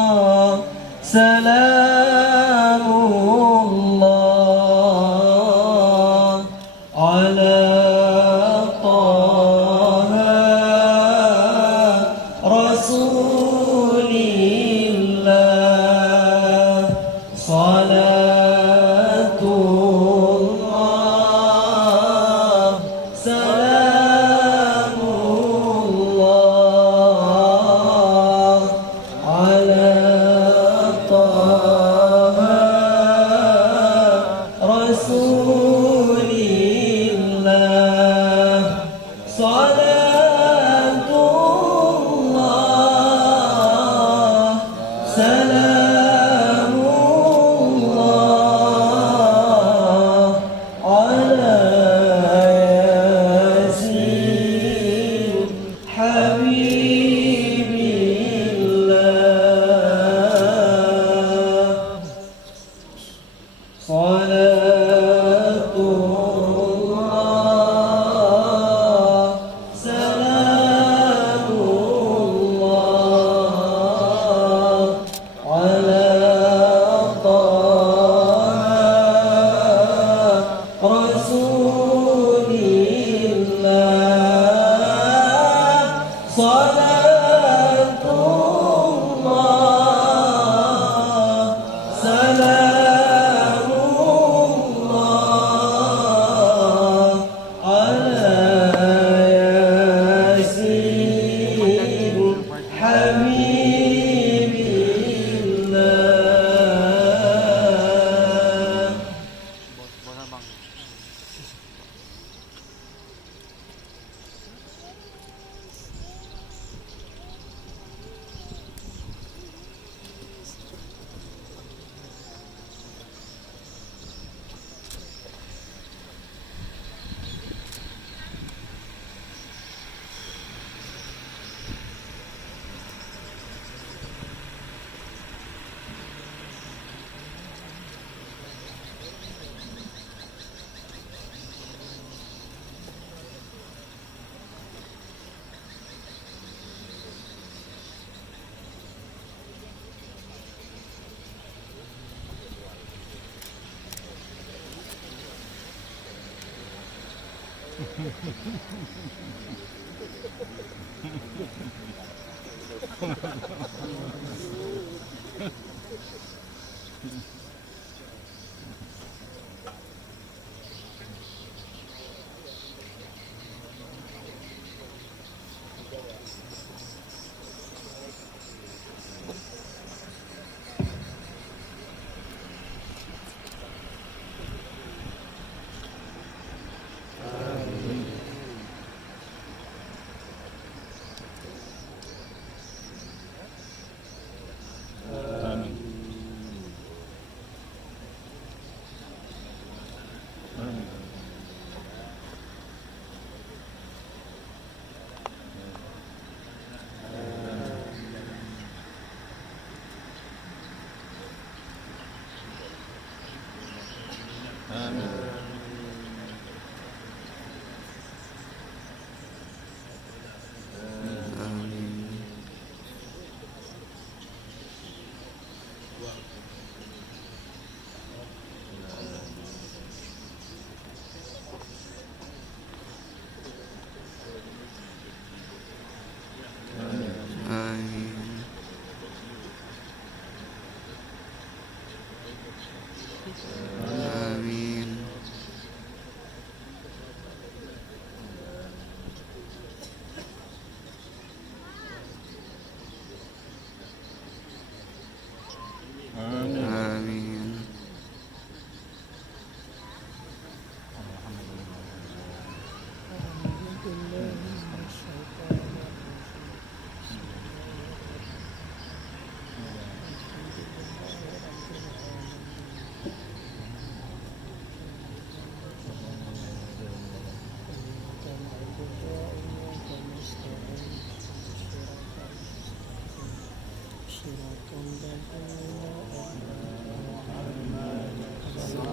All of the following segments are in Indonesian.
الله سلام الله على طه رسول الله صلاة الله سلام الله على طه رسول الله صلاة الله سلام الله على ياسين حبيب الله صلاة الله سلام الله على طه رسول الله صلاة الله سلام الله على ياسين حبيب الله آمين آمين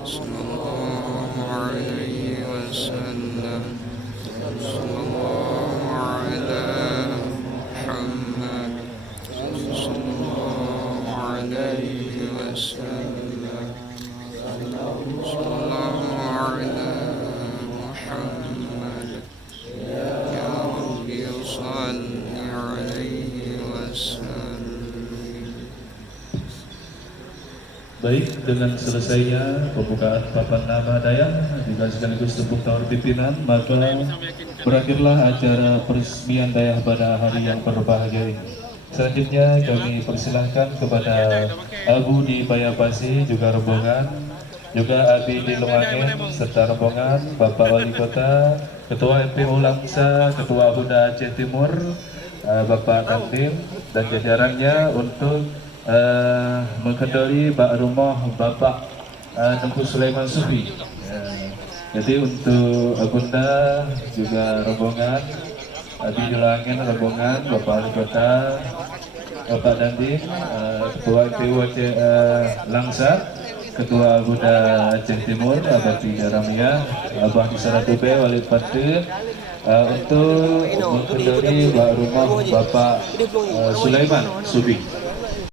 صلى الله عليه وسلم صلى الله على Baik, dengan selesainya pembukaan papan nama dayang juga sekaligus tepuk tangan pimpinan, maka berakhirlah acara peresmian dayang pada hari yang berbahagia ini. Selanjutnya kami persilahkan kepada Abu di Payapasi juga rombongan, juga Abi di Lungangen serta rombongan, Bapak Wali Kota, Ketua MPU Langsa, Ketua Huda Aceh Timur, Bapak Kandim dan jajarannya untuk mengkendali Pak Rumah Bapak Tengku Sulaiman Sufi. Jadi untuk Bunda juga rombongan, Abi Julangen rombongan, Bapak Wali Kota, Bapak Dandim, Ketua MPU Aceh Langsa, Ketua Buddha Aceh Timur, Abah Tiga Ramia, Abah Disaratube, Wali Pate, untuk mengkendali Pak Rumah Bapak Sulaiman Sufi.